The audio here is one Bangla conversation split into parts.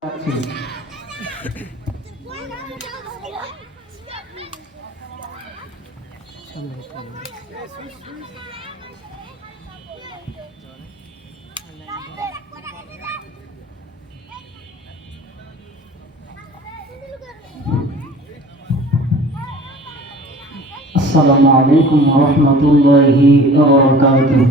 السلام عليكم ورحمة الله وبركاته.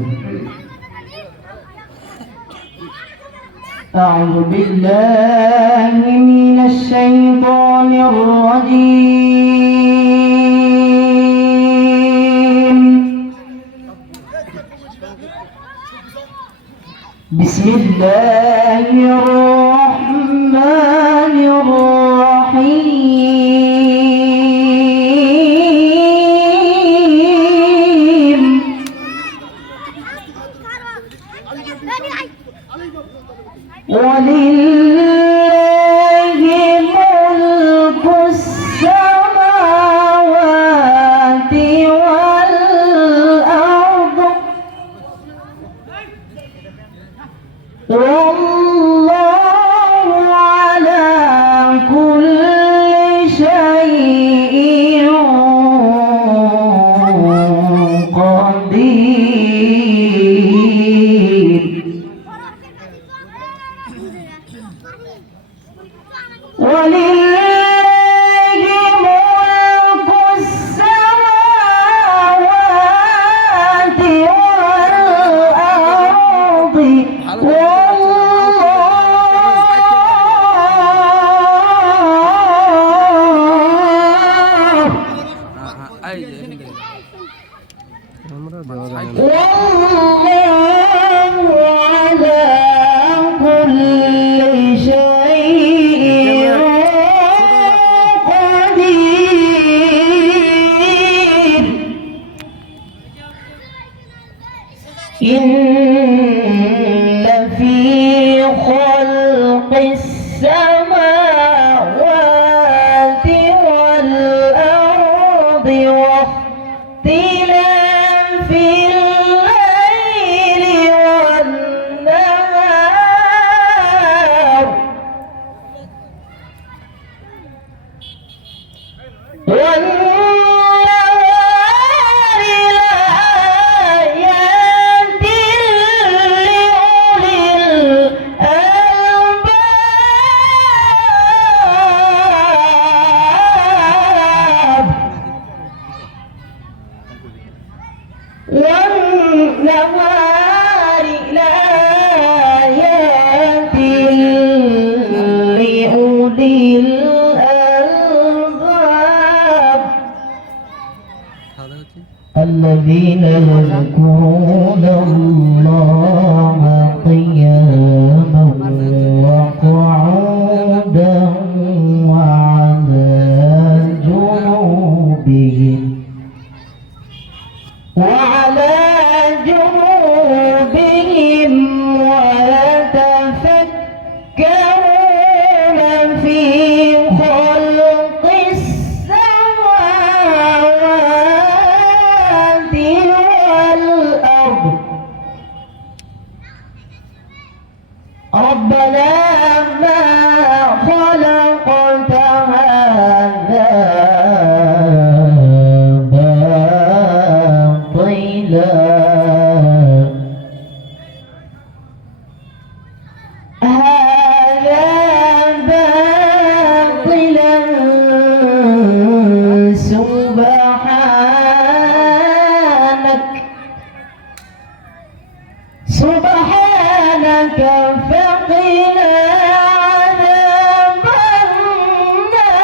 أعوذ بالله من الشيطان الرجيم. بسم الله الرحمن الرحيم. ولله ملك السماوات والأرض والله على كل شيء قدير. ولله ملك السماوات والأرض والله على كل شيء قدير. إن في خلق السماوات والأرض واختلاف الليل والنهار لآيات لأولي الألباب. والنهار لآيات لأولي الألباب الذين يذكرون الله قياما وقعودا وعلى جنوبهم ويتفكرون في خلق السماوات والأرض. ربنا ما خلقت هذا باطلا سبحانك فقنا عذاب النار.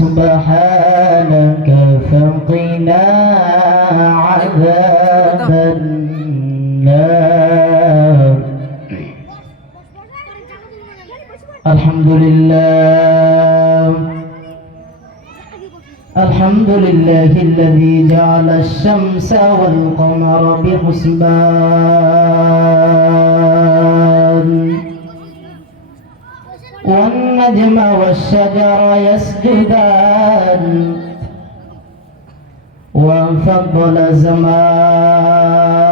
سبحانك فقنا عذاب النار. الحمد لله الحمد لله الذي جعل الشمس والقمر بحسبان والنجم والشجر يسجدان وفضل زمان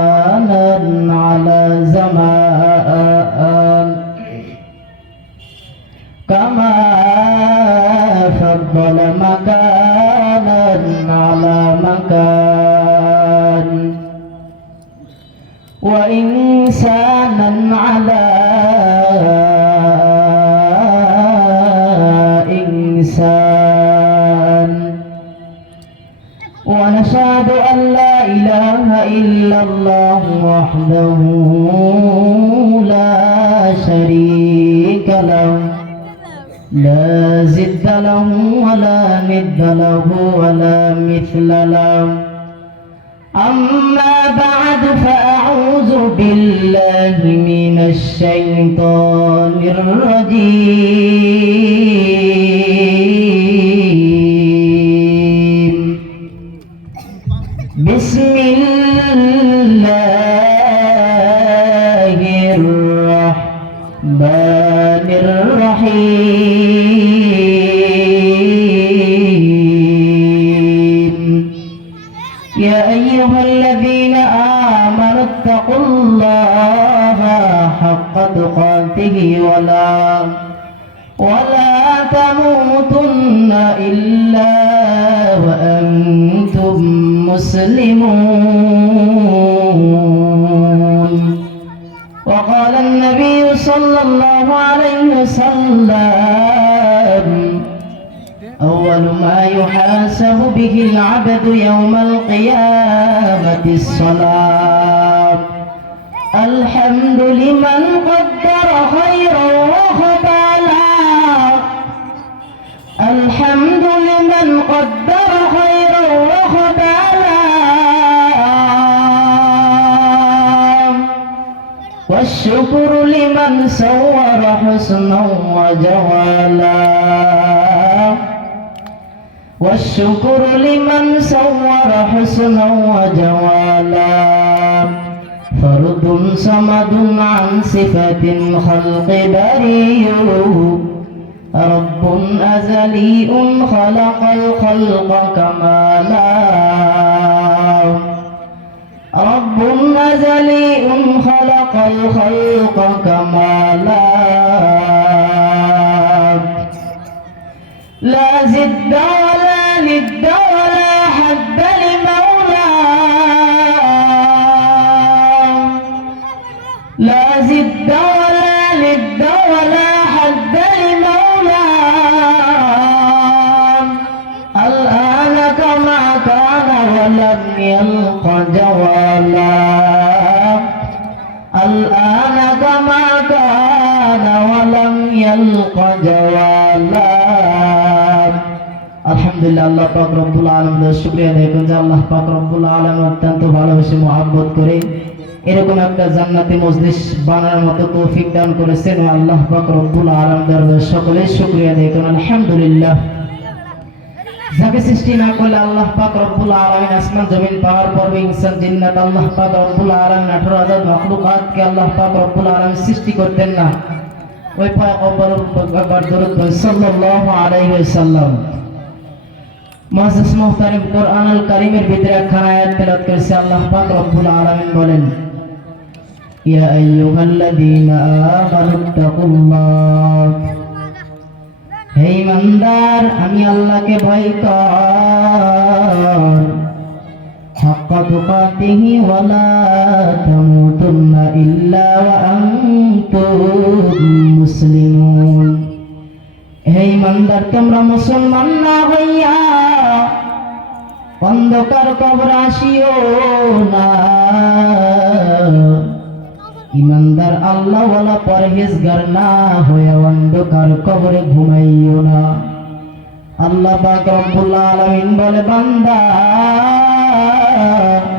وإنسانا على إنسان ونشهد أن لا إله إلا الله وحده لا شريك له لا ضد له ولا ند له ولا مثل له أما بعد فأعوذ بالله من الشيطان الرجيم بسم الله الرحمن الرحيم يا أيها الذين آمنوا اتقوا الله حق تقاته ولا تموتن إلا وأنتم مسلمون وقال النبي صلى الله عليه وسلم أول ما يحاسب به العبد يوم القيامة الصلاة الحمد لمن قدر خيرا وخبالا الحمد لمن قدر خيرا وخبالا والشكر لمن سور حسنا وجوالا والشكر لمن سور حسنا وجوالا فرد صمد عن صفة الخلق بريء رب أزلي خلق الخلق كمالا رب أزلي خلق الخلق كمالا لا زد ولا ند ولا حد لمولاه لا زد ولا ند ولا حد لمولاه الآن كما كان ولم يلق جوالا الآن كما كان ولم يلق جوالا আলহামদুলিল্লাহ আল্লাহ পাক রব্বুল আলামিনের শুকরিয়া আদায় করি যে আল্লাহ পাক রব্বুল আলামিন অত্যন্ত ভালোবেসে মহব্বত করে এরকম একটা জান্নাতি মজলিস বানানোর মতো তৌফিক দান করেছেন ও আল্লাহ পাক রব্বুল আলামিনের সকলে শুকরিয়া আদায় করি আলহামদুলিল্লাহ যাকে সৃষ্টি না করলে আল্লাহ পাক রব্বুল আলামিন আসমান জমিন পাওয়ার পর্বে ইনসান জিন্নাত আল্লাহ পাক রব্বুল আলামিন 18000 মাখলুকাতকে আল্লাহ পাক রব্বুল আলামিন সৃষ্টি করতেন না ওই পয়গম্বর পাক দরুদ সাল্লাল্লাহু আলাইহি ওয়াসাল্লাম মুআজ্জাজ মুহতারিম কুরআনুল কারীমের ভিতরে একখানা আয়াত তেলাওয়াত করেছে আল্লাহ পাক রব্বুল আলামিন বলেন ইয়া আইয়ুহাল্লাযীনা আমানুত্তাকুল্লাহ হে ইমানদার আমি আল্লাহকে ভয় কর হাক্কা তুকাতিহি ওয়া লা তামুতুন্না ইল্লা ওয়া আনতুম মুসলিমুন হে ইমানদার তোমরা মুসলমান না হইয়া অন্ধকার কবর আসিও না ইমানদার আল্লাহ ওয়ালা পরহেজগার না হয়ে অন্ধকার কবরে ঘুমাইও না আল্লাহ পাক রব্বুল আলামিন বলে বান্দা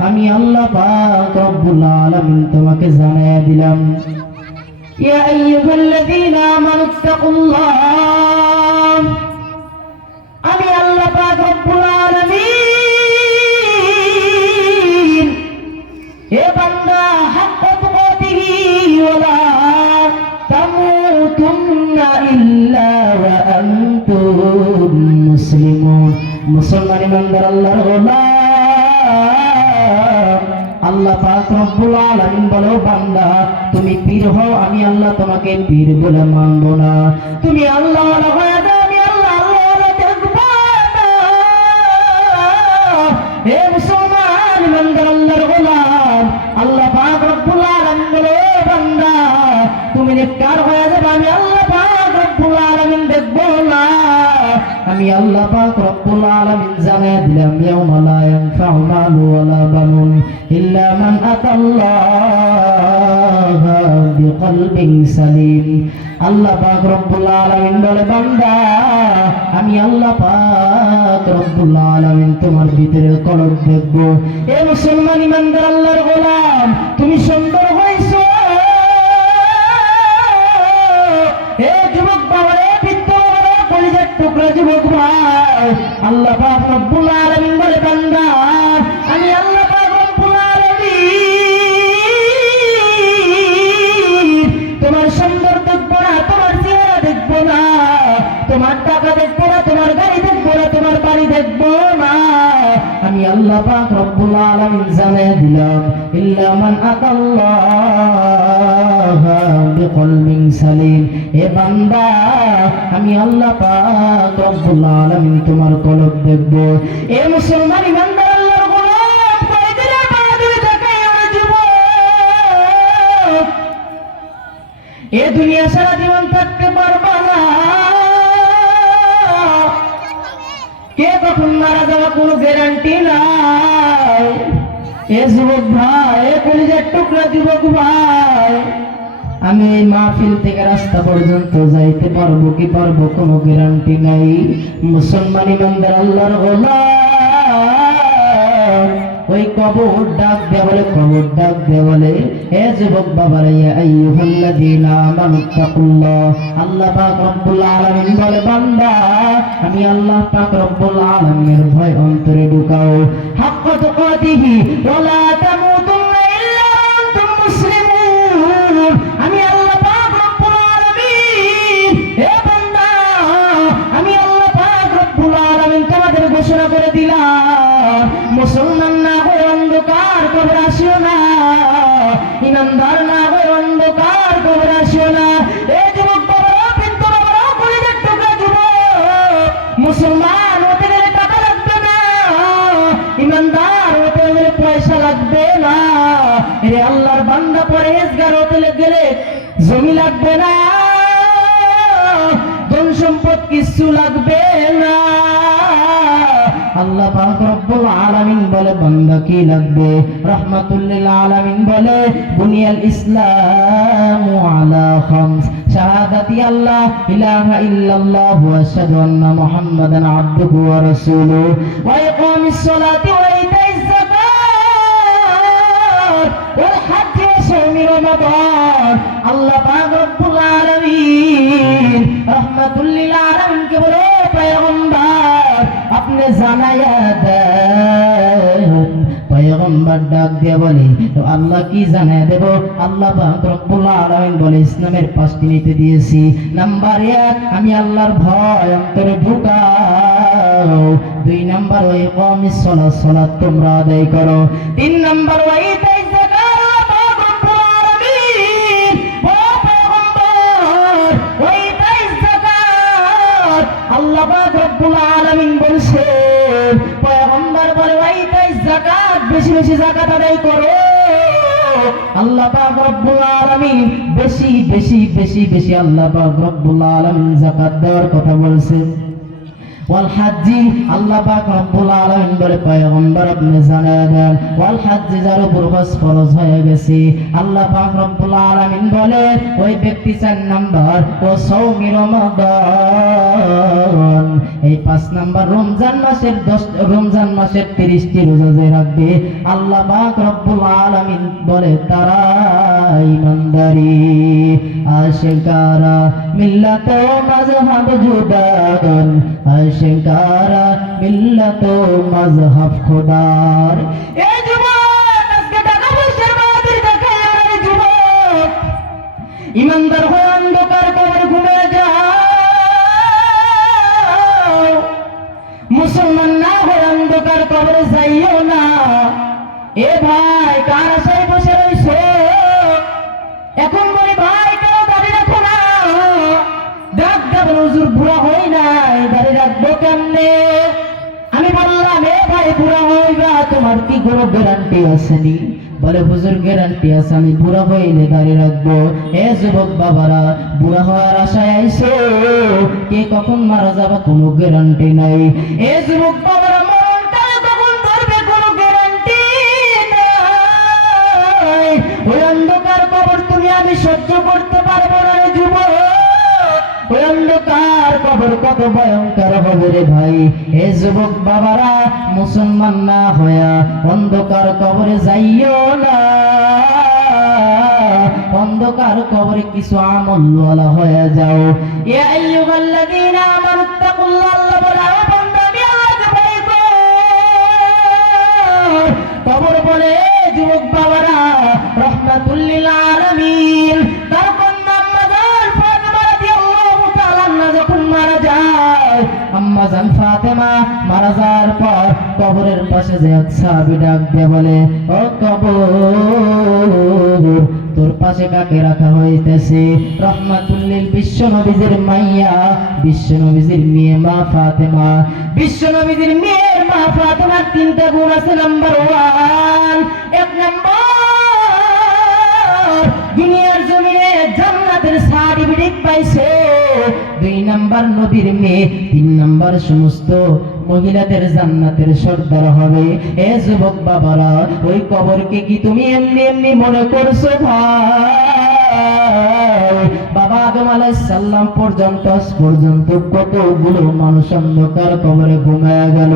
আমি আল্লাহ পাক রব্বুল আলামিন তোমাকে জানায়া দিলাম ইয়া আইয়ুহাল্লাযীনা আমানুত্তাকুল্লাহ আমি আল্লাহ পাক রব্বুল আলামিন হে বান্দা হাক্কা তুকাতিহি ওয়ালা তামুতুন্না ইল্লা ওয়া আনতুম মুসলিমুন মুসলমান ইমানদার আল্লাহর গোলাম আল্লাহ পাক রব্বুল আলামিন বলে বান্দা তুমি পীর হও আমি আল্লাহ তোমাকে পীর বলে মানব না তুমি আল্লাহ ওয়ালা হয়ে যাও আমি আল্লাহ ওয়ালা থাকব না হে মুসলমান ইমানদার আল্লাহর গোলাম আল্লাহ পাক রব্বুল আল্লাহ পাক রব্বুল আলামিন জানায় দিলাম ইয়াউমা লা ইয়ানফাউ মালু ওয়ালা বানুন ইল্লা মান আতাল্লাহা বিকলবিন সালিম। আল্লাহ পাক রব্বুল আলামিন বলে বান্দা আমি আল্লাহ পাক রব্বুল আলামিন তোমার ভিতরে কলব দেখব। এ মুসলমান ইমানদার আল্লাহর গোলাম, তুমি সুন্দর হইছো। এ যুবক বাবা, এ বৃদ্ধ বাবা, কলিজার টুকরা যুবক ভাই, আল্লাহ পাক রব্বুল আলামিন বলে বান্দা আমি আল্লাহ পাক রব্বুল আলামিন তোমার সুন্দর দেখবো না, তোমার চেহারা দেখবো না, তোমার টাকা দেখবো না, তোমার গাড়ি দেখবো না, তোমার বাড়ি দেখবো না। আমি আল্লাহ পাক রব্বুল আলামিন জানায় দিলাম ইল্লা মান আতাল্লাহা বিকলবিন সালিম। এ বান্দা আমি আল্লাহ পাক রব্বুল আলামিন তোমার কলব দেখব। এ মুসলমান ইমানদার আল্লাহর গোলাম, কয়দিনের বাদে দেখায় আমার যুবক, এ দুনিয়া সারা জীবন থাকতে পারবা না। কে কখন মারা যাওয়া কোনো গ্যারান্টি নাই। এ যুবক ভাই, এ কলিজার টুকরা যুবক ভাই, আমি এই মাহফিল থেকে রাস্তা পর্যন্ত যাইতে পারবো কি পারবো কোনো গ্যারান্টি নাই। মুসলমান ইমানদার আল্লাহর গোলাম, ওই কবর ডাক দেয়া বলে, কবর ডাক দেয়া বলে হে যুবক বাবারা ইয়া আইয়ুহাল্লাযীনা আমানুত্তাকুল্লাহ। আল্লাহ পাক রব্বুল আলামিন বলে বান্দা আমি আল্লাহ পাক রব্বুল আলামিনের ভয় অন্তরে ঢুকাও। হাক্কা তুকাতিহি ওয়া লা তামুতুন্না ইল্লা ওয়া আনতুম মুসলিমুন। আমি আল্লাহ পাক রব্বুল আলামিন, হে বান্দা আমি আল্লাহ পাক রব্বুল আলামিন তোমাদের ঘোষণা করে দিলাম মুসলমান না হয়ে অন্ধকার কবরে আসিও না, ইমানদার না হয়ে অন্ধকার কবরে আসিও না। এ যুবক বাবারা, বৃদ্ধ বাবারা, কলিজার টুকরা যুবক, মুসলমান হতে গেলে টাকা লাগবে না, ইমানদার হতে গেলে পয়সা লাগবে না। এরে আল্লাহর বান্দা পরহেজগার হতে গেলে জমি লাগবে না, ধন সম্পদ কিছু লাগবে না। আল্লাহ পাক রব্বুল আলামিন বলে বান্দা কি লাগবে? রাহমাতুল লিল আলামিন বলে বুনিয়াল ইসলামু আলা খামস শাহাদাতি আল্লাহ ইলাহা ইল্লাল্লাহ ওয়া আশহাদু আন্না মুহাম্মাদান আবদুহু ওয়া রাসূলুহু ওয়া ইকামিস সালাতি ওয়া ইতাইজ যাকাত ওয়াল হজ্জি ওয়া শাওমি রমাদান। আল্লাহ পাক রব্বুল আলামিন রাহমাতুল লিল আলামিন কে বলে পয়গম্বর আপনি জানায়া দেন। পয়গম্বর ডাক দিয়ে বলে আল্লাহ কি জানায়া দেব? আল্লাহ পাক রব্বুল আলামিন বলে ইসলামের 5টি নীতি দিয়েছি। নাম্বার 1 আমি আল্লাহর ভয় অন্তরে ঢুকাও। 2 নাম্বার ওই ইকামিস সালাত, সালাত তোমরা আদায় করো। 3 নাম্বার ওই ইতাইজ যাকাত। আল্লাহ পাক রব্বুল আলামিন ও পয়গম্বর ওই ইতাইজ যাকাত আল্লাহ পাক রব্বুল আলামিন বলছে, পয়গম্বর বলে ওই ইতাইজ যাকাত, বেশি বেশি যাকাত আদায় করো। আল্লাহ পাক রব্বুল আলামিন বেশি বেশি বেশি বেশি আল্লাহ পাক রব্বুল আলামিন যাকাত দেওয়ার কথা বলছে। ওয়াল হাজ্জি আল্লাহ পাক রব্বুল আলামিন বলে পয়গম্বর আপনি জানায়া দেন ওয়াল হাজ্জি যার উপর হজ ফরজ হয়ে গেছে। আল্লাহ পাক রব্বুল আলামিন বলে ওই ব্যক্তি 4 নাম্বার ও সাওমি রমাদান, এই 5 নাম্বার রমজান মাসের 30টি রোজা যে রাখবে আল্লাহ পাক রব্বুল আলামিন বলে তারা ঈমানদারি। আশিকারা মিল্লাত ও মাযহাব জুদান, আশিকারা মিল্লাত ও মাযহাব খোদার। এ যুবক আজকে টাকা পয়সার বাহাদুরি দেখায় আমার যুবক, ঈমানদার হয়ে অন্ধকার কবরে ঘুমিয়ে যাও। মুসলমান না হয়ে অন্ধকার কবরে যাইও না। এ ভাই কার আশায় বসে রইছো? এখন বলি ভাই কেন দাঁড়িয়ে রাখো না? ডাক দেবো হুজুর বুড়া হই নাই, দাঁড়িয়ে রাখবো কেমনে? আমি বললাম এ ভাই বুড়া হইবা, তোমার কি কোনো গ্যারান্টি আসেনি? বলে হুজুর গ্যারান্টি আছে আমি বুড়া হইলে দাঁড়িয়ে রাখবো। এ যুবক বাবারা, বুড়া হওয়ার আশায় আইছো, কে কখন মারা যাবে কোনো গ্যারান্টি নাই। এ যুবক বাবারা, মরণকাল কখন ধরবে কোনো গ্যারান্টি নাই। ওই অন্ধকার কবর তুমি আমি সহ্য করতে পারবো না রে যুবক। ওই অন্ধকার কবর কত ভয়ঙ্কর হবে রে ভাই। এ যুবক বাবারা, মুসলমান না হইয়া অন্ধকার কবরে যাইও না। অন্ধকার কবরে কিছু আমলওয়ালা হয়ে যাও। ইয়া আইয়ুহাল্লাযীনা আমানুত্তাকুল্লাহ, আল্লাহ বলে ও বান্দা আমি আল্লাহকে ভয় করো। কবর বলে যুবক বাবারা রাহমাতুল লিল আলামিন। তার বান্দা আম্মা জান ফাতেমা রাদিয়াল্লাহু তাআলা আনহা যখন মারা যায়, আম্মা জান ফাতেমা মারা যাওয়ার পর কবরের পাশে যে এক সাহাবী ডাক দিয়ে বলে, ও কবর, তোর পাশে কাকে রাখা হইতেছে? রহমাতুল লিল বিশ্ব নবীজির মাইয়া, বিশ্ব নবীজির মেয়ে মা ফাতেমা। বিশ্ব নবীজির মেয়ে মা ফাতেমার তিনটা গুণ আছে। নাম্বার 1, এক নাম্বার দুনিয়ার জমিনে জান্নাতের সার্টিফিকেট পাইছে। 2 নাম্বার নবীর মেয়ে। 3 নাম্বার সমস্ত মহিলাদের জান্নাতের সর্দার হবে। এ যুবক বাবারা, ওই কবরকে কি তুমি এমনি এমনি মনে করছো ভাই? বাবা আদম আলাইহিস সালাম পর্যন্ত কতগুলো মানুষ অন্ধকার কবরে ঘুমায়া গেল।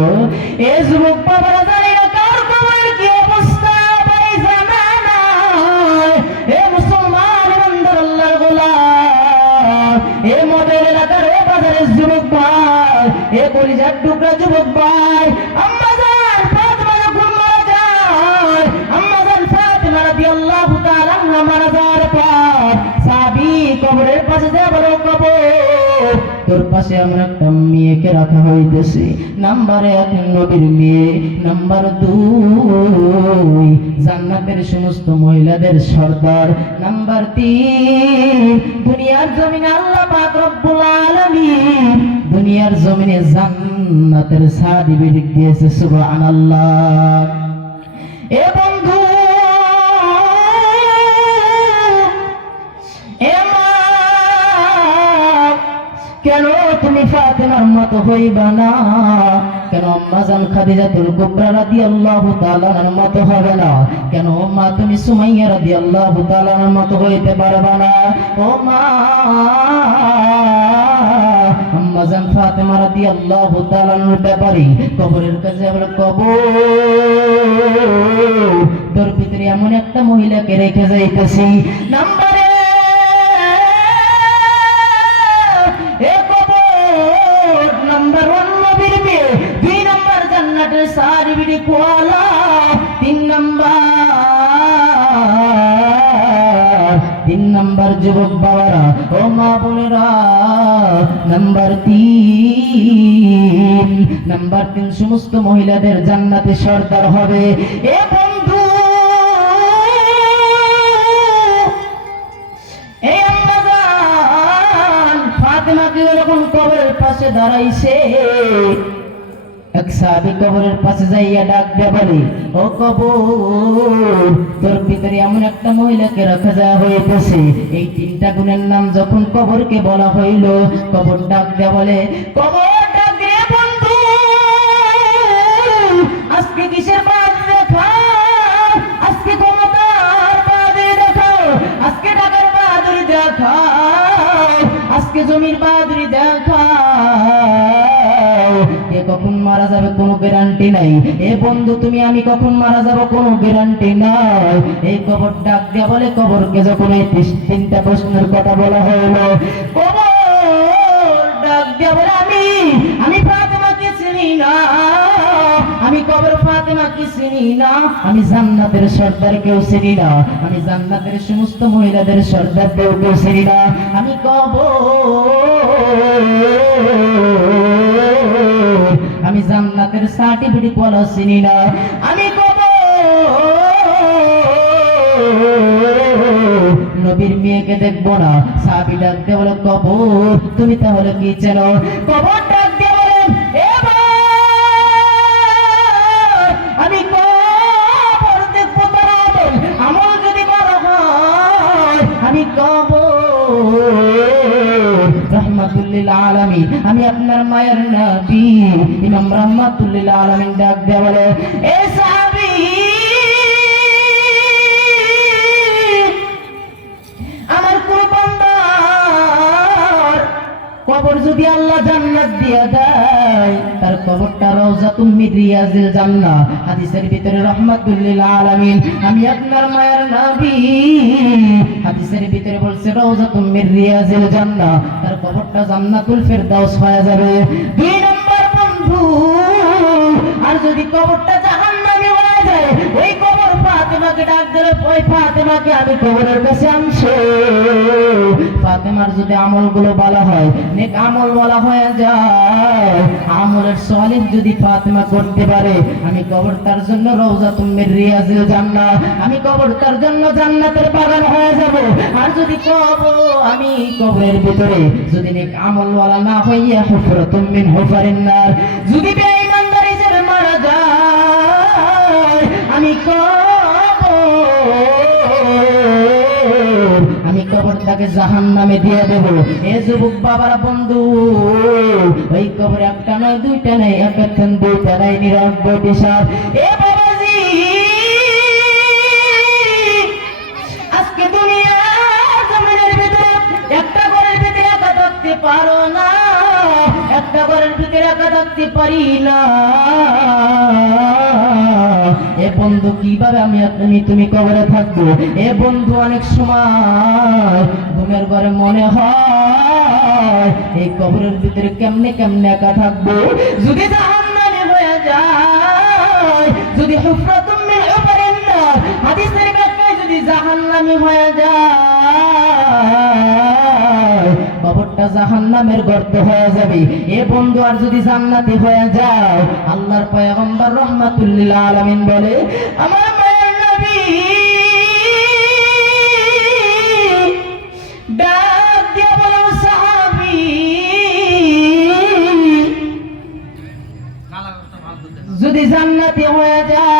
এ যুবক বাবারা, জানি না কার কবরের কি অবস্থা ভাই, জানা নাই। এ মুসলমান ইমানদার আল্লাহর গোলাম, এ মদের এলাকার এ বাজারের যুবক ভাই, এ কলিজার টুকরা যুবক ভাই, আম্মা জান ফাতেমা যখন মারা যায়, আম্মা জান ফাতেমা রাদিয়াল্লাহু তাআলা আনহা মারা যাওয়ার পর সাহাবী কবরের পাশে যা বলো, কবর তোর পাশে আমার একটা মেয়েকে রাখা হইতেছে। নাম্বার 1 নবীর মেয়ে, নাম্বার 2 জান্নাতের সমস্ত মহিলাদের সর্দার, নাম্বার 3 দুনিয়ার জমিনে আল্লাহ পাক রব্বুল আলামিন দুনিয়ার জমিনে জান্নাতের সার্টিফিকেট দিয়েছে। সুবহানাল্লাহ। এ বন্ধু, এ মা, কেন তুমি ফাতেমার মতো হইবা না? কেন আম্মা জান খাদিজাতুল কুবরা রাদিয়াল্লাহু তাআলার মতো হবে না? কেন মা তুমি সুমাইয়া রাদিয়াল্লাহু তাআলার মতো হইতে পারবা না? ও মা, আম্মা জান ফাতেমা রাদিয়াল্লাহু তাআলার ব্যাপারে কবরের কাছে বলে, কবর তোর ভিতরে এমন একটা মহিলাকে রেখে যাইতেছি। নাম্বার সার্টিফিকেট ওয়ালা। 3 নাম্বার যুবক বাবারা, ও মা বোনেরা, নাম্বার 3 সমস্ত মহিলাদের জান্নাতে সর্দার হবে। এ বন্ধু, এই আম্মা জান ফাতেমাকে যখন কবরের পাশে দাঁড়াইছে, এক সাহাবী কবরের পাশে যাইয়া ডাক দিয়ে বলে, ও কবর, তোর ভিতরে এমন একটা মহিলাকে রাখা যাওয়া হইতেছে। এই 3টা গুণের নাম যখন কবরকে বলা হইল, কবর ডাক দিয়ে বলে, কবর ডাক দিয়ে, বন্ধু আজকে কিসের বাহাদুরি দেখাও? আজকে ক্ষমতার বাহাদুরি দেখাও, আজকে টাকার বাহাদুরি দেখাও, আজকে জমির বাহাদুরি দেখাও। কে কখন মারা যাবে কোনো গ্যারান্টি নাই। এ বন্ধু, তুমি আমি কখন মারা যাব কোনো গ্যারান্টি নাই। এই কবর ডাক দিয়া বলে, কবরকে যখন এই 3টা প্রশ্নের কথা বলা হলো, কবর ডাক দিয়া বলে, আমি ফাতেমাকে চিনি না, আমি কবর ফাতেমাকে চিনি না, আমি জান্নাতের সর্দার কেউ চিনি না, আমি জান্নাতের সমস্ত মহিলাদের সর্দার কেউ চিনি না, আমি আমি জান্নাতের সার্টিফিকেট ওয়ালা চিনি না, আমি নবীর মেয়েকে দেখবো না। সাহাবী ডাক দিয়ে বলে, কবর তুমি তাহলে কি চেনো? কবর ডাক দিয়ে বলে, আমি কবর দেখবো তার আমল, লিল আলামিন, আমি আপনার মায়ের নবী ইমাম রাহমাতুল লিল আলামিন ডাক দেয়া বলে, এ সাহাবী আমার কুরবানদার কবর যদি আল্লাহ জান্নাত দিয়ে দেয়, তার কবরটা রওজাতুম মিন রিয়াজিল জান্নাহ। হাদিসের ভিতরে রাহমাতুল লিল আলামিন, আমি আপনার মায়ের নবী হাদিসের ভিতরে বলছে রওজাতুম মিন রিয়াজিল জান্নাহ, তার কবরটা জান্নাতুল ফেরদাউস হয়ে যাবে। দুই নম্বর বন্ধু, আর যদি কবরটা জাহান্নামে হয়ে যায়, ওই কবর ফাতেমাকে ডাক দিলে, ওই ফাতেমাকে আমি কবরের কাছে আনছো। ফাতেমার যদি আমলগুলো বলা হয়, নেক আমল বলা হয়ে যায়, আমলের সলিহ যদি ফাতেমা করতে পারে, আমি কবর তার জন্য রওজাতুম মিন রিয়াজিল জান্নাহ, আমি কবর তার জন্য জান্নাতের বাগান হয়ে যাব। আর যদি আমি কবরের ভিতরে যদি নেক আমল ওয়ালা না হইয়া হুফরাতুম মিন হুফারিন নার, যদি বেঈমানদার হিসেবে মারা যায়, আমি কবরটাকে জাহান্নামে দিয়ে দেব। এ যুবক বাবারা বন্ধু, ওই কবরে একটা নয় দুইটা নাই, একটা দুইটা নাই, ৯৯টি সাপ। এ বাবাজি, আজকে দুনিয়ার জমিনের ভিতরে একটা ঘরের ভিতরে একা থাকতে পারো না, একটা ঘরের ভিতরে একা থাকতে পারি না। এ বন্ধু কিভাবে তুমি কবরে থাকবো? এ বন্ধু অনেক সময় ঘুমের ঘরে মনে হয় এই কবরের ভিতরে কেমনে কেমনে একা থাকবো। যদি জাহান্নামে হয়ে যায়, যদি হুফরাতুম মিন হুফারিন নার, হাদিসের ব্যাখ্যায় যদি জাহান্নামে হয়ে যায়, কবরটা জাহান্নামের গর্ত হয়ে যাবে। এ বন্ধু আর যদি জান্নাতি হয়ে যায়, আল্লাহর পয়গম্বর রাহমাতুল লিল আলামিন বলে, আমার মায়ের নবী ডাক দিয়ে বলো, সাহাবী যদি জান্নাতি হয়ে যাও,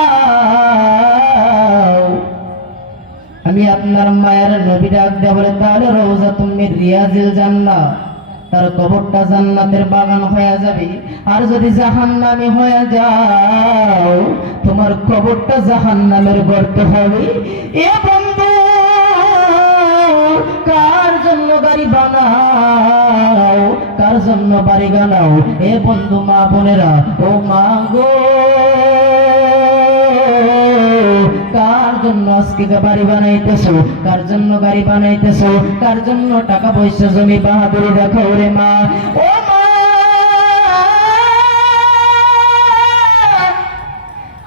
আমি আপনার মায়ের নবী ডাক দিয়ে বলে, তাহলে রওজাতুম মিন রিয়াজিল জান্নাহ, তার কবরটা জান্নাতের বাগান হয়ে যাবে। আর যদি জাহান্নামী হয়ে যাও, তোমার কবরটা জাহান্নামের গর্ত হবে। এ বন্ধু, কার জন্য গাড়ি বানাও, কার জন্য বাড়ি বানাও? এ বন্ধু, মা বোনেরা, ও মা গো, কার জন্য আজকে বাড়ি বানাইতেছো, কার জন্য গাড়ি বানাইতেছো, কার জন্য টাকা পয়সা জমি বাহাদুরি দেখো রে মা। ও মা,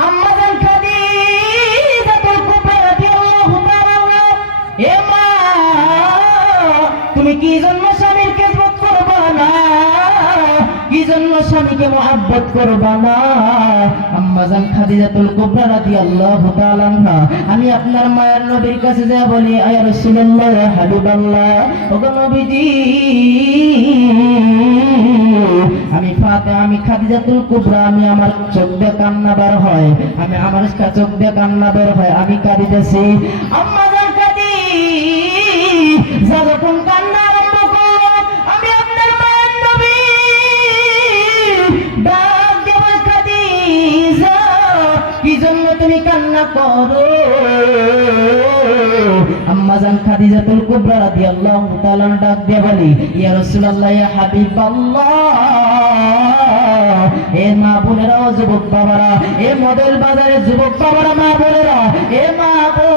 আম্মা জান খাদিজাতুল কুবরা রাদিয়াল্লাহু তাআলা, এ মা, তুমি কি জন্য স্বামীর খেদমত করবা না, কি জন্য স্বামীকে মহব্বত করবা না? আম্মা জান খাদিজাতুল কুবরা রাদিয়াল্লাহু তাআলা আনহা, আমি আপনার মায়ের নবীর কাছে যা বলি, আয়া রাসূলুল্লাহ, ইয়া হাবিবাল্লাহ, ওগো নবীজি, আমি খাদিজাতুল কুবরা, আমি আমার চোখ দিয়ে কান্না বের হয়, আমার চোখ দিয়ে কান্না বের হয়, আমি কাঁদিতেছি। আম্মা জান খাদিজা যখন কান্না আরম্ভ করলো, আমি আপনার মায়ের নবী ডাক দিয়ে বলে, খাদিজা, কি জন্য তুমি কান্না করো? আম্মা জান খাদিজাতুল কুবরা রাদিয়াল্লাহু তাআলা ডাক দিয়ে বলি, ইয়া রাসূলুল্লাহ, ইয়া হাবিবাল্লাহ, এ মা বোনেরা, যুবক বাবারা, এ মডেল বাজারের যুবক বাবারা, মা বোনেরা, এ মা গো,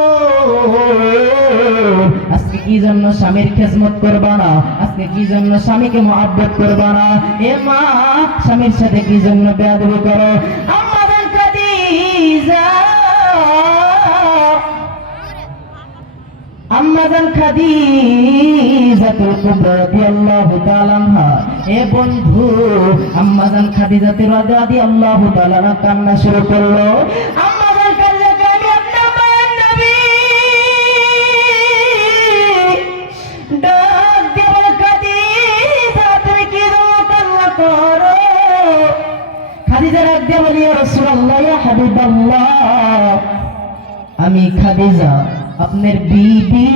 আজকে কি জন্য স্বামীর খেদমত করবা না? আজকে কি জন্য স্বামীকে মহব্বত করবা না? এ মা, স্বামীর সাথে কি জন্য বেয়াদবি করো? আম্মা জান খাদিজা, আম্মা জান খাদিজাতুল কুবরা রাদিয়াল্লাহু তাআলা আনহা, এ বন্ধু, আম্মা জান খাদিজাতুল রাদিয়াল্লাহু তাআলা আনহা কান্না শুরু করলো। আম্মা জান খাদিজাকে আমি আপনার মায়ের নবী ডাক দিয়ে বলে, খাদিজা, তুমি কি জন্য কান্না করো? খাদিজা ডাক দিয়ে বলি, ইয়া রাসূলুল্লাহ, ইয়া হাবিবাল্লাহ, আমি খাদিজা আপনার বিবি,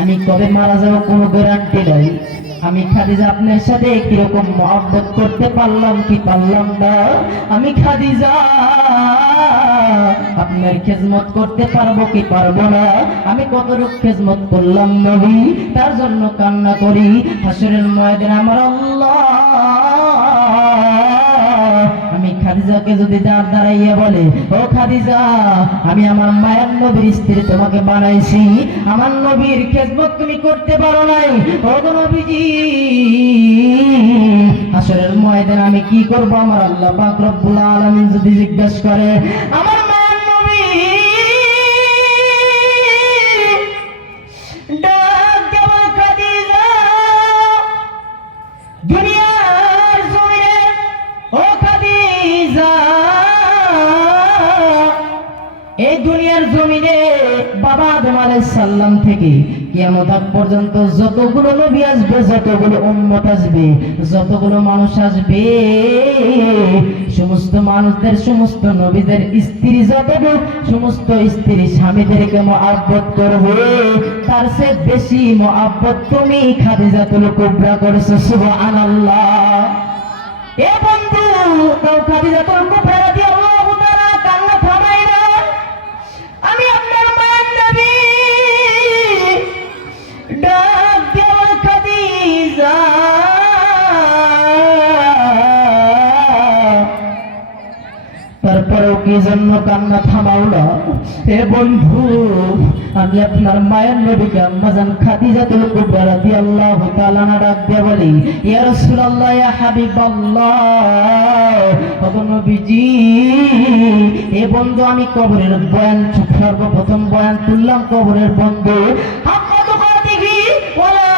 আমি কবে মারা যাবো কোনো গ্যারান্টি নাই। আমি খাদিজা আপনার সাথে কিরকম মহব্বত করতে পারলাম কি পারলাম না, আমি খাদিজা আপনার খেজমত করতে পারবো কি পারবো না, আমি কতটুকু খেজমত করলাম নবী, তার জন্য কান্না করি হাসরের ময়দানে আমার আল্লাহ। আমি খাদিজাকে যদি দাঁড় দাঁড়াইয়া বলে, ও খাদিজা, আমি আমার মায়ের নবীর স্ত্রী তোমাকে বানাইছি, আমার নবীর খেদমত তুমি করতে পারো নাই, ও নবীজি হাসরের ময়দানে আমি কি করব? আমার আল্লাহ পাক রব্বুল আলামিন যদি জিজ্ঞাসা করে, আমার মায়ের নবী ডাক দেওয়া খাদিজা, দুনিয়ার জমিনে, ও খাদিজা, এই দুনিয়ার জমিনে বাবা আদম আলাইহিস সালাম থেকে কিয়ামত পর্যন্ত যতগুলো নবী আসবে, যতগুলো উম্মত আসবে, যতগুলো মানুষ আসবে, সমস্ত মানুষদের, সমস্ত নবীদের স্ত্রী যতগুলো, সমস্ত স্ত্রী স্বামীদেরকে মহব্বত করবে, তার চেয়ে বেশি মহব্বত তুমি খাদিজাতুল কুবরা করেছো। সুবহানাল্লাহ। এ বন্ধু, তাও খাদিজাতুল কুবরা রাদিয়াল্লাহু তাআলা কান্না থামাই না। আমি আপনার মায়ের নবী ডাক দেওয়া খাদিজা, তারপরেও কি জন্য কান্না থামাও না? হে বন্ধু, আমি আপনার মায়ের নবীকে আম্মাজান খাদিজাতুল কুবরা রাদিয়াল্লাহু তাআলা ডাক দিয়ে বলি, ইয়া রাসূলুল্লাহ, ইয়া হাবিবাল্লাহ, ওগো নবীজি। এ বন্ধু, আমি কবরের বয়ান, সর্বপ্রথম বয়ান তুললাম কবরের বন্ধু, হাক্কাতু ফাতিহি ওয়ালা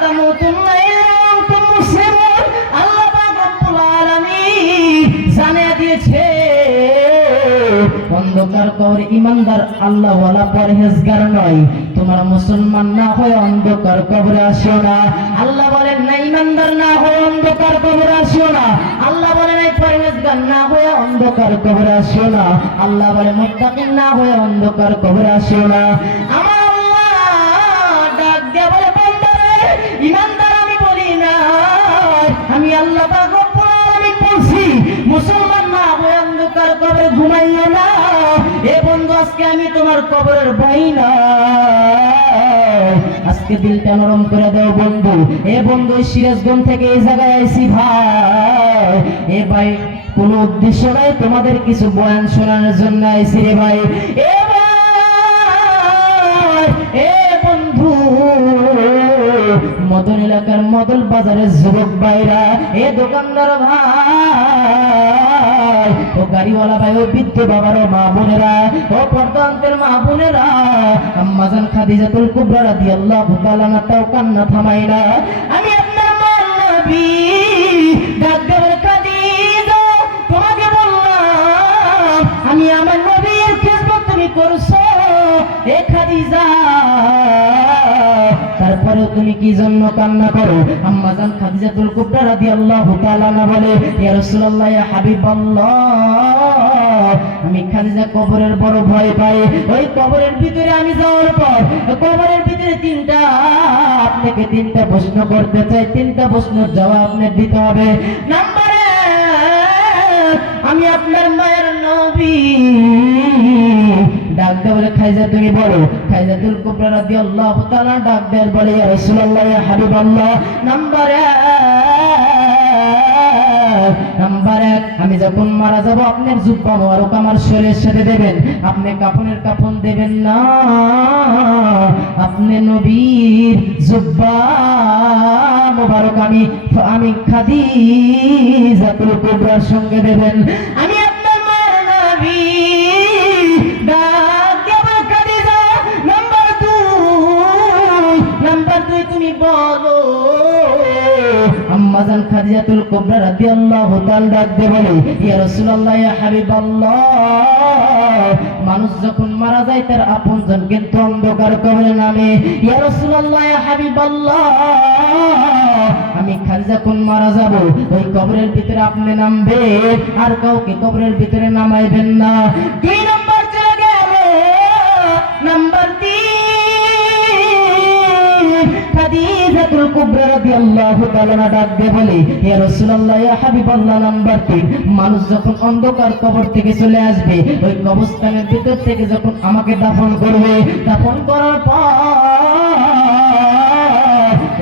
তামুতুন্না ইল্লা আনতুম মুসলিমুন। আল্লাহ পাক রব্বুল আলামিন জানিয়ে দিয়েছে, অন্ধকার কবর ইমানদার আল্লাহ ওয়ালা পরহেজগার নয়, তোমরা মুসলমান না হয়ে অন্ধকার কবরে আসিও না। আল্লাহ বলেন না ইমানদার না হয়ে অন্ধকার কবরে আসিও না। আল্লাহ বলেন এই পরহেজগার না হয়ে অন্ধকার কবরে আসিও না। আল্লাহ বলে মুত্তাকিন না হয়ে অন্ধকার কবরে আসিও না। আমার আল্লাহ ডাক দিয়ে বলে, বান্দারে, ইমানদার আমি বলি না, আমি আল্লাহ পাক রব্বুল আলামিন বলছি, মুসলমান না হয়ে অন্ধকার কবরে ঘুমাইও না। এ বন্ধু, আজকে আমি তোমার কবরের ভয় না, আজকে দিলটা নরম করে দাও বন্ধু। এ বন্ধু, সিরাজগঞ্জ থেকে এই জায়গায় আইছি ভাই, এ ভাই কোনো উদ্দেশ্য নাই, তোমাদের কিছু বয়ান শোনানোর জন্য আইছি রে ভাই। এ ভাই, এ বন্ধু, মদন এলাকার মদল বাজারের যুবক ভাইরা, এ দোকানদার ভাই, ও গাড়িওয়ালা ভাই, ও বৃদ্ধ বাবার ও মা বোনেরা, ও পর্দান্তের মা বোনেরা, আম্মাজান খাদিজাতুল কুবরা রাদিয়াল্লাহু তাআলা তাও কান্না থামাই না। আমি আপনার মায়ের নবী ডাক দিয়ে খাদিজা, তোমাকে বললাম আমি আমার নবীর খেদমত তুমি করছো, এ খাদিজা, তারপরেও তুমি কি জন্য কান্না করো? আম্মাজান খাদিজাতুল কুবরা রাদিয়াল্লাহু তাআলা বলে, ইয়া রাসূলুল্লাহ, ইয়া হাবিবাল্লাহ, আমি খাদিজা কবরের বড় ভয় পাই। ওই কবরের ভিতরে আমি যাওয়ার পর, কবরের ভিতরে আপনাকে তিনটা প্রশ্ন করতে চাই, তিনটা প্রশ্নের জবাব আপনাকে দিতে হবে। নাম্বার 1, আমি আপনার মায়ের নবী। ডাক দিয়ে বলে, খাদিজা তুমি বলো। খাদিজাতুল কুবরা রাদিয়াল্লাহু তাআলা ডাক দিয়ে বলে, ইয়া রাসূলুল্লাহ, ইয়া হাবিবাল্লাহ, নাম্বার 1, আমি যখন মারা যাব আপনার জুব্বা মোবারক আমার শরীরের সাথে দেবেন, আপনি কাফনের কাফন দেবেন না, আপনি নবীর জুব্বা মোবারক আমি খাদিজাতুল কুবরার সঙ্গে দেবেন। আমি আপনার মায়ের নবী। নাম্বার 2, তুমি বলো। আম্মাজান খাদিজাতুল কুবরা রাদিয়াল্লাহু তাআলা ডাক দিয়ে বলে, ইয়া রাসূলুল্লাহ, ইয়া হাবিবাল্লাহ, মানুষ যখন মারা যায় তার আপনজন কিন্তু অন্ধকার কবরে নামে। ইয়া রাসূলুল্লাহ, ইয়া হাবিবাল্লাহ, আমি খাদিজা কোন মারা যাব, ওই কবরের ভিতরে আপনি নামবে, আর কাউকে কবরের ভিতরে নামাইবেন না। 2 নম্বর চলে গেল। নাম্বার 3, কুবরা রাদিয়াল্লাহু তাআলা ডাক দিয়ে বলে, ইয়া রাসূলুল্লাহ, ইয়া হাবিবাল্লাহ, নাম্বার 3, মানুষ যখন অন্ধকার কবর থেকে চলে আসবে, ওই কবরস্থানের ভিতর থেকে যখন আমাকে দাফন করবে, দাফন করার পর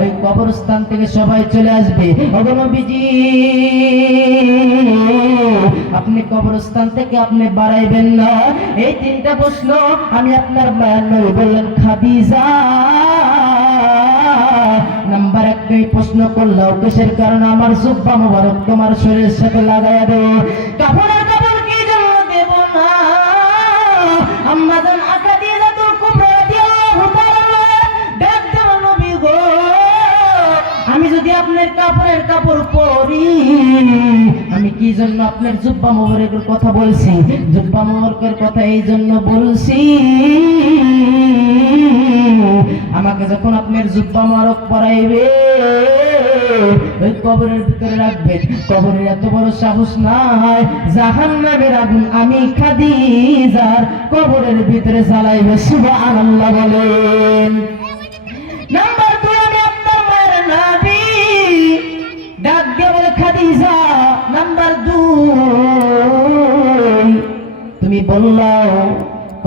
ওই কবরস্থান থেকে সবাই চলে আসবে। ওগো নবীজি, আপনি কবরস্থান থেকে আপনি বাড়াইবেন না। এই 3টা প্রশ্ন আমি আপনার মায়ের নবী বললেন, খাদিজা, নাম্বার 1 তুমি প্রশ্ন করলো কিসের কারণে আমার জুব্বা মোবারক তোমার শরীরের সাথে লাগাইয়া দেব? কাপড়ের কাপড় কি জন্য দেব না? আম্মা জান খাদিজাতুল কুবরা রাদিয়াল্লাহু তাআলা ডাক দেব, নবী গো, আমি যদি আপনার কাপড়ের কাপড় পরি, আমি কি জন্য আপনার জুব্বা মোবারকের কথা বলছি? জুব্বা মোবারকের কথা এই জন্য বলছি, আমাকে যখন আপনার জুব্বা মোবারক পরাইবে, ওই কবরের ভিতরে রাখবেন। কবরের এত বড় সাহস নাই, জাহান্নামের আগুন আমি খাদিজার কবরের ভিতরে জ্বালাইবে। সুবহানাল্লাহ বলেন। নাম্বার 2, আমি আপনার মায়ের নবী ডাক দিয়ে বলে, খাদিজা, নাম্বার 2, তুমি বললাও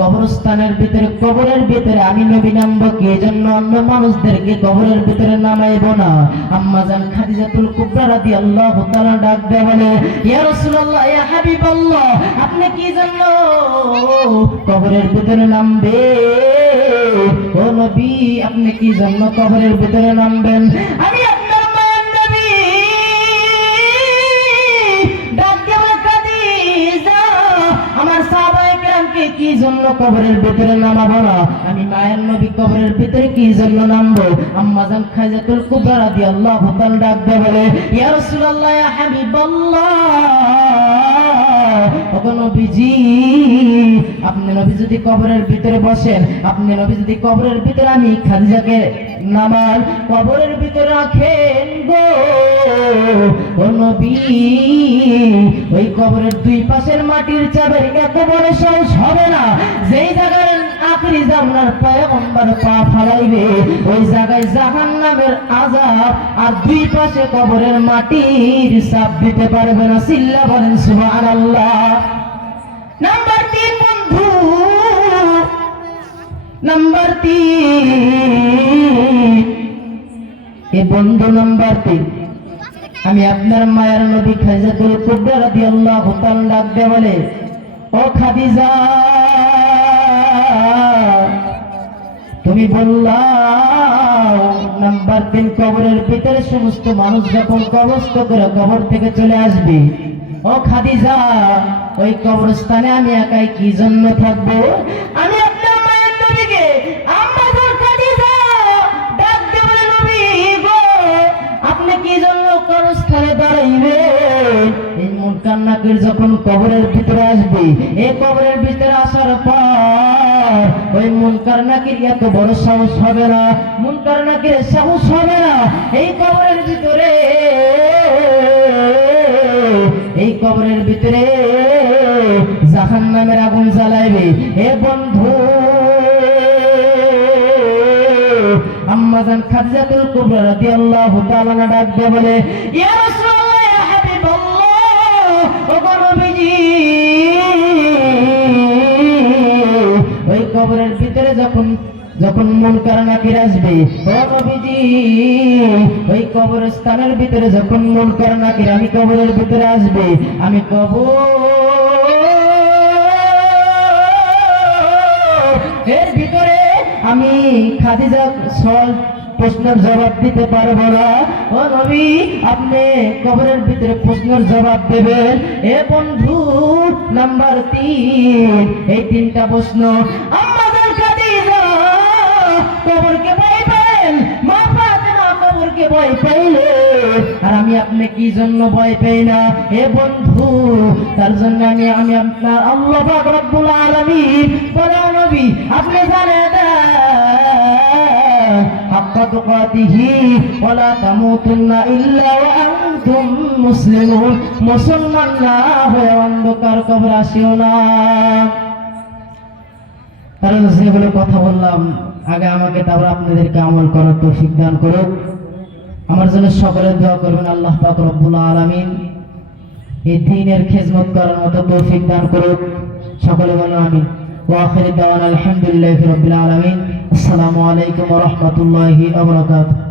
কবরস্থানের ভিতরে, কবরের ভিতরে আমি নবী নামবো কি জন্য? অন্য মানুষদেরকে কবরের ভিতরে নামাইবো না। আম্মা জান খাদিজাতুল কুবরা রাদিয়াল্লাহু তাআলা ডাক দিয়ে বলে, ইয়া রাসূলুল্লাহ, ইয়া হাবিবাল্লাহ, আপনি কি জন্য কবরের ভিতরে নামবে? ও নবী, আপনি কি জন্য কবরের ভিতরে নামবেন? আমি আপনার মায়ের নবী ডাক দিয়ে বলে, খাদিজা, আমার সাহাবায়ে কেরামকে কি জন্য কবরের ভিতরে নামাবো না? আমি মায়ের নবী কবরের ভিতরে কি জন্য নামবো? আম্মা জান খাদিজাতুল কুবরা রাদিয়াল্লাহু তাআলা ডাক দিয়ে বলে, ইয়া রাসূলুল্লাহ, ইয়া হাবিবাল্লাহ, ওগো নবীজি, আপনি নবী যদি কবরের ভিতরে বসেন, আপনি নবী যদি কবরের ভিতরে আমি খাদিজাকে নামান কবরের ভিতরে রাখেন গো, ও নবী, ওই কবরের 2 পাশের মাটির চাদর এত বড় সাহস হবে না। যেই জায়গায় আখরি জামানার পয়গম্বর পা ফালাইবে, ওই জায়গায় জাহান্নামের আযাব, আর 2 পাশে কবরের মাটির চাপ দিতে পারবে না। চিল্লা বলেন সুবহানাল্লাহ। নাম্বার 3, বন্ধু, নাম্বার 3, এ বন্ধু নাম্বার 3, আমি আপনার মায়ের নবী খাদিজাতুল কুবরা রাদিয়াল্লাহু তাআলা ডাক দিয়ে বলে, ও খাদিজা, তুমি বললা নাম্বার 3, কবরের ভিতরে সমস্ত মানুষ যখন কবরস্থ করে কবর থেকে চলে আসবে, ও খাদিজা, ওই কবরস্থানে আমি একাই কি জন্য থাকবো? আমি আপনার মায়ের নবীকে আম্মা জান খাদিজা ডাক দিয়ে বলে, নবী গো, আপনি কি জন্য কবরস্থানে দাঁড়াইবে? এই মুনকার নাকির যখন কবরের ভিতরে আসবে, এই কবরের ভিতরে আসার পর ওই মুনকার নাকির এত বড় সাহস হবে না, মুনকার নাকির সাহস হবে না এই কবরের ভিতরে, এই কবরের ভিতরে জাহান্নামের আগুন জ্বালাইবে। হে বন্ধু, আম্মা জান খাদিজাতুল কুবরা রাদিয়াল্লাহু তাআলা ডাক দিয়ে বলে, ইয়া রাসূলুল্লাহ, ইয়া হাবিবাল্লাহ, ওগো নবীজি, ওই কবরের ভিতরে যখন মুনকার নাকির আসবে, ও নবীজি, ওই কবরস্থানের ভিতরে যখন মুনকার নাকির আমি কবরের ভিতরে আসবে, আমি এর ভিতরে আমি খাদিজা প্রশ্নের জবাব দিতে পারবো না। ও নবী, আপনি কবরের ভিতরে প্রশ্নের জবাব দেবেন। এ বন্ধু নাম্বার 3, এই 3টা প্রশ্ন আম্মা জান খাদিজা কবরকে ভয় পেলেন, মা ফাতেমা কবরকে ভয় পেলেন, আর আমি আপনি কি জন্য ভয় পাই না? হে বন্ধু, তার জন্য আমি আপনার আল্লাহ পাক রব্বুল আলামিন বলে, নবী আপনি জানেন হাক্কা তুকাতিহি ওয়ালা তামুতুন্না ইল্লা ওয়া আনতুম মুসলিমুন, মুসলমান না হয়ে অন্ধকার কবর আসিও না। কারণ যেগুলো কথা বললাম আগে, আমাকে তারপর আপনাদেরকে আমল করার তৌফিক দান করুক। আমার জন্য সকলে দোয়া করবেন, আল্লাহ পাক রব্বুল আলামিন এই দ্বীনের খিদমত করার মতো তৌফিক দান করুন। সকলে বলুন আমিন। ওয়া আখিরু দাওয়ানা আলহামদুলিল্লাহি রাব্বিল আলামিন। আসসালামু আলাইকুম ওয়া রাহমাতুল্লাহি ওয়া বারাকাতুহু।